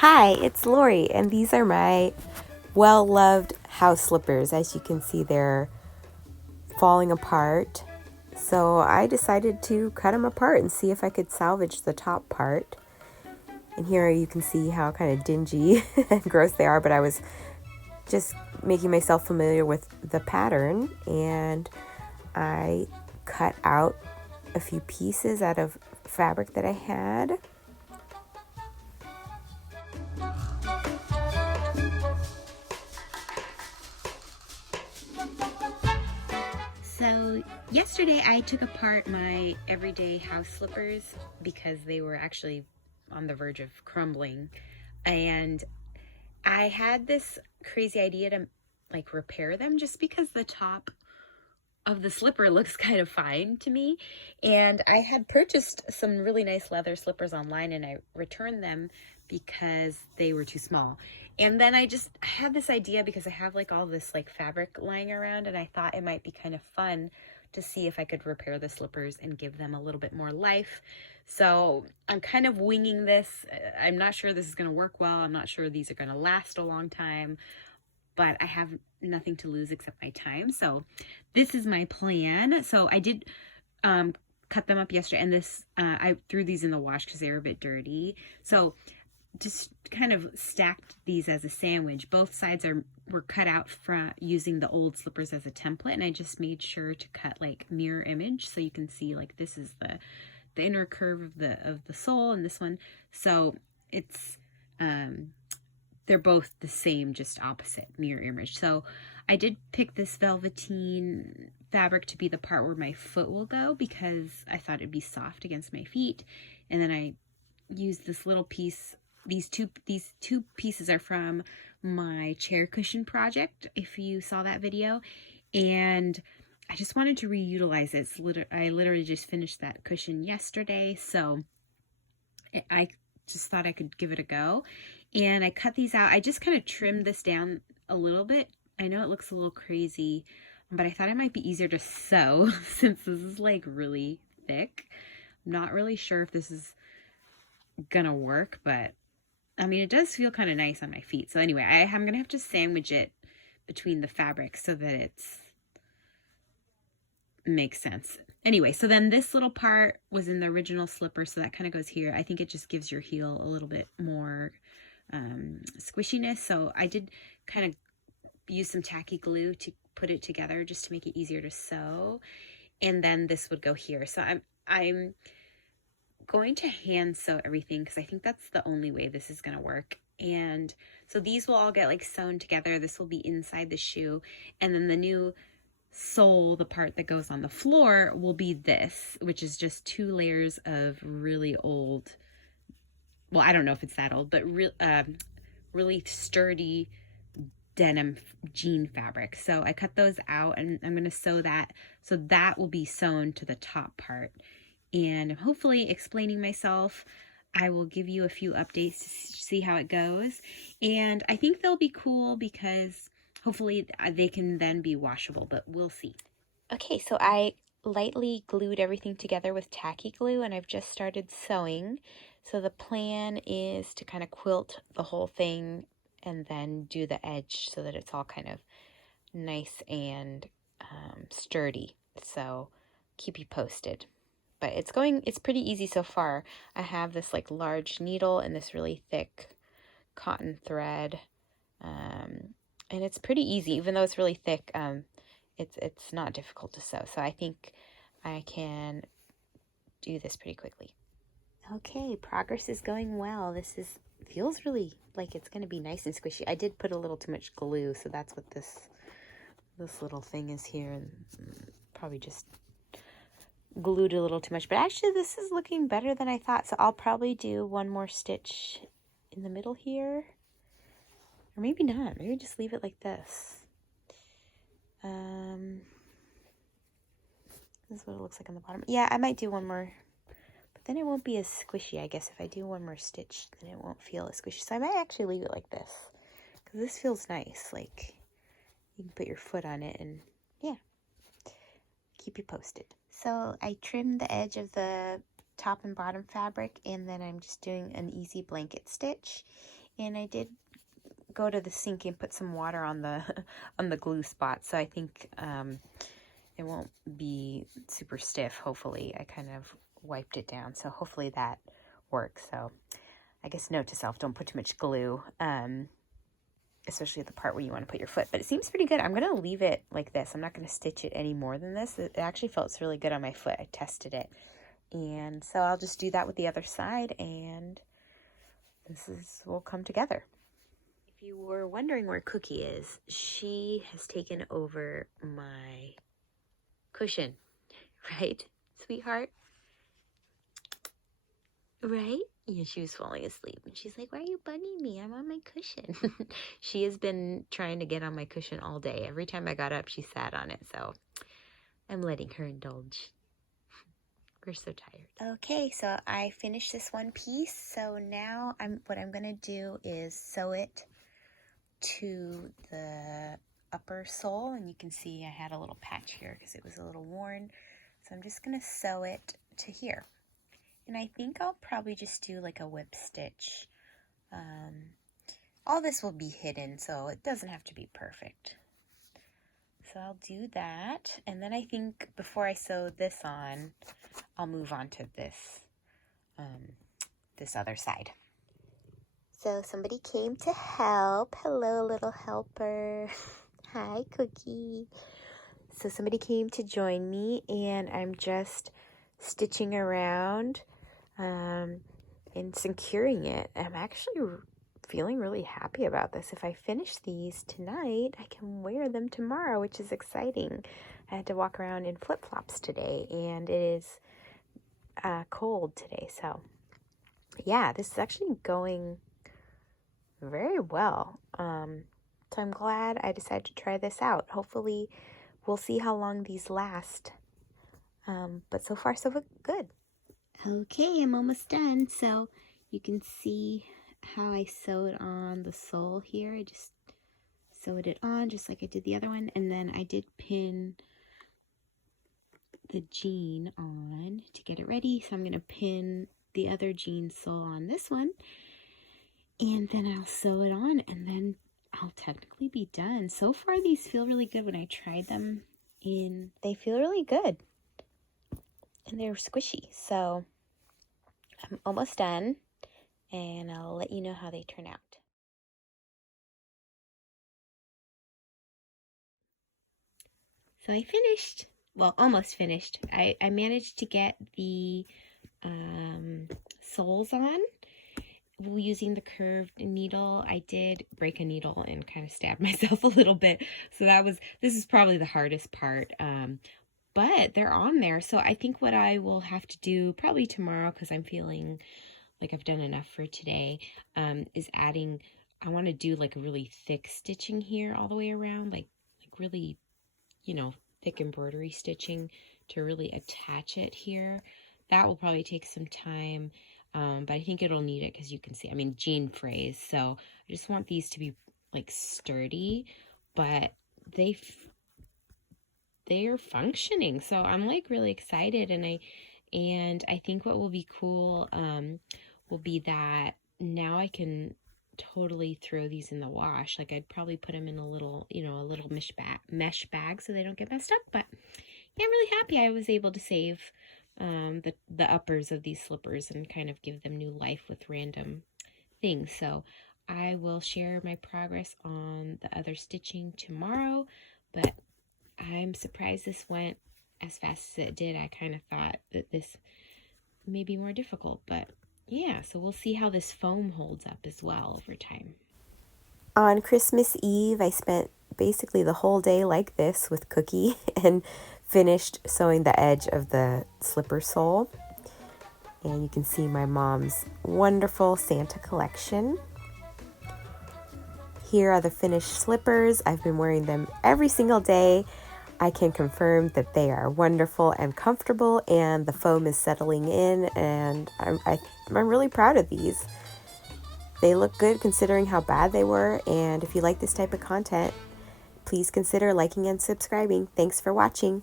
Hi, it's Laurie, and these are my well-loved house slippers. As you can see, they're falling apart. So I decided to cut them apart and see if I could salvage the top part. And here you can see how kind of dingy and gross they are, but I was just making myself familiar with the pattern, and I cut out a few pieces out of fabric that I had. So yesterday I took apart my everyday house slippers because they were actually on the verge of crumbling, and I had this crazy idea to like repair them just because the top of the slipper looks kind of fine to me. And I had purchased some really nice leather slippers online and I returned them because they were too small. And then I had this idea because I have like all this like fabric lying around, and I thought it might be kind of fun to see if I could repair the slippers and give them a little bit more life. So I'm kind of winging this. I'm not sure this is going to work well. I'm not sure these are going to last a long time, but I have nothing to lose except my time. So this is my plan. So I did cut them up yesterday, and I threw these in the wash because they were a bit dirty. So just kind of stacked these as a sandwich. Both sides were cut out from using the old slippers as a template, and I just made sure to cut like mirror image so you can see like this is the inner curve of the sole, and this one. So it's they're both the same, just opposite mirror image. So I did pick this velveteen fabric to be the part where my foot will go because I thought it'd be soft against my feet. And then I used this little piece. These two pieces are from my chair cushion project, if you saw that video. And I just wanted to reutilize it. I literally just finished that cushion yesterday, so I just thought I could give it a go. And I cut these out. I just kind of trimmed this down a little bit. I know it looks a little crazy, but I thought it might be easier to sew since this is like really thick. I'm not really sure if this is gonna work, but I mean, it does feel kind of nice on my feet. So anyway, I'm gonna have to sandwich it between the fabric so that it's makes sense. Anyway, so then this little part was in the original slipper, so that kind of goes here. I think it just gives your heel a little bit more squishiness. So I did kind of use some tacky glue to put it together just to make it easier to sew. And then this would go here. So I'm going to hand sew everything because I think that's the only way this is going to work. And so these will all get like sewn together. This will be inside the shoe. And then the new sole, the part that goes on the floor, will be this, which is just 2 layers of really old, well, I don't know if it's that old, but really sturdy denim jean fabric. So I cut those out and I'm going to sew that. So that will be sewn to the top part. And hopefully explaining myself, I will give you a few updates to see how it goes. And I think they'll be cool because hopefully they can then be washable, but we'll see. Okay, so I lightly glued everything together with tacky glue, and I've just started sewing. So the plan is to kind of quilt the whole thing and then do the edge so that it's all kind of nice and sturdy. So keep you posted. But it's pretty easy so far. I have this like large needle and this really thick cotton thread. And it's pretty easy, even though it's really thick. It's not difficult to sew. So I think I can do this pretty quickly. Okay, progress is going well. Feels really like it's going to be nice and squishy. I did put a little too much glue, so that's what this little thing is here, and probably just glued a little too much. But actually, this is looking better than I thought. So I'll probably do one more stitch in the middle here, or maybe not. Maybe just leave it like this. This is what it looks like on the bottom. Yeah, I might do one more, but then it won't be as squishy. I guess if I do one more stitch, then it won't feel as squishy. So I might actually leave it like this, because this feels nice. Like, you can put your foot on it, and yeah, keep you posted. So I trimmed the edge of the top and bottom fabric, and then I'm just doing an easy blanket stitch. And I did go to the sink and put some water on the on the glue spot, so I think it won't be super stiff. Hopefully, I kind of wiped it down, so hopefully that works. So I guess note to self, don't put too much glue, especially at the part where you want to put your foot. But it seems pretty good. I'm going to leave it like this. I'm not going to stitch it any more than this. It actually felt really good on my foot. I tested it. And so I'll just do that with the other side, and will come together. If you were wondering where Cookie is, she has taken over my cushion, right, sweetheart? Right? Yeah, she was falling asleep. And she's like, why are you bugging me? I'm on my cushion. She has been trying to get on my cushion all day. Every time I got up, she sat on it. So I'm letting her indulge. We're so tired. Okay, so I finished this one piece. So now what I'm going to do is sew it to the upper sole. And you can see I had a little patch here because it was a little worn. So I'm just going to sew it to here. And I think I'll probably just do like a whip stitch. All this will be hidden, so it doesn't have to be perfect. So I'll do that. And then I think before I sew this on, I'll move on to this, this other side. So somebody came to help. Hello, little helper. Hi, Cookie. So somebody came to join me, and I'm just stitching around and securing it. I'm actually feeling really happy about this. If I finish these tonight, I can wear them tomorrow, which is exciting. I had to walk around in flip-flops today, and it is cold today. So yeah, this is actually going very well. So I'm glad I decided to try this out. Hopefully we'll see how long these last. But so far so good. Okay, I'm almost done. So you can see how I sewed on the sole here. I just sewed it on just like I did the other one. And then I did pin the jean on to get it ready. So I'm going to pin the other jean sole on this one. And then I'll sew it on, and then I'll technically be done. So far, these feel really good. When I tried them in, they feel really good. And they're squishy. So I'm almost done, and I'll let you know how they turn out. So I finished. Well, almost finished. I managed to get the soles on using the curved needle. I did break a needle and kind of stabbed myself a little bit. So this is probably the hardest part. But they're on there. So I think what I will have to do probably tomorrow, because I'm feeling like I've done enough for today, is adding, I want to do like a really thick stitching here all the way around, like really, thick embroidery stitching to really attach it here. That will probably take some time, but I think it'll need it because you can see, jean phrase. So I just want these to be like sturdy, but they're functioning. So I'm like really excited, and I think what will be cool will be that now I can totally throw these in the wash. Like I'd probably put them in a little mesh bag so they don't get messed up. But yeah, I'm really happy I was able to save the uppers of these slippers and kind of give them new life with random things. So I will share my progress on the other stitching tomorrow, but I'm surprised this went as fast as it did. I kind of thought that this may be more difficult, but yeah, so we'll see how this foam holds up as well over time. On Christmas Eve, I spent basically the whole day like this with Cookie and finished sewing the edge of the slipper sole. And you can see my mom's wonderful Santa collection. Here are the finished slippers. I've been wearing them every single day. I can confirm that they are wonderful and comfortable, and the foam is settling in, and I'm really proud of these. They look good considering how bad they were, and if you like this type of content, please consider liking and subscribing. Thanks for watching.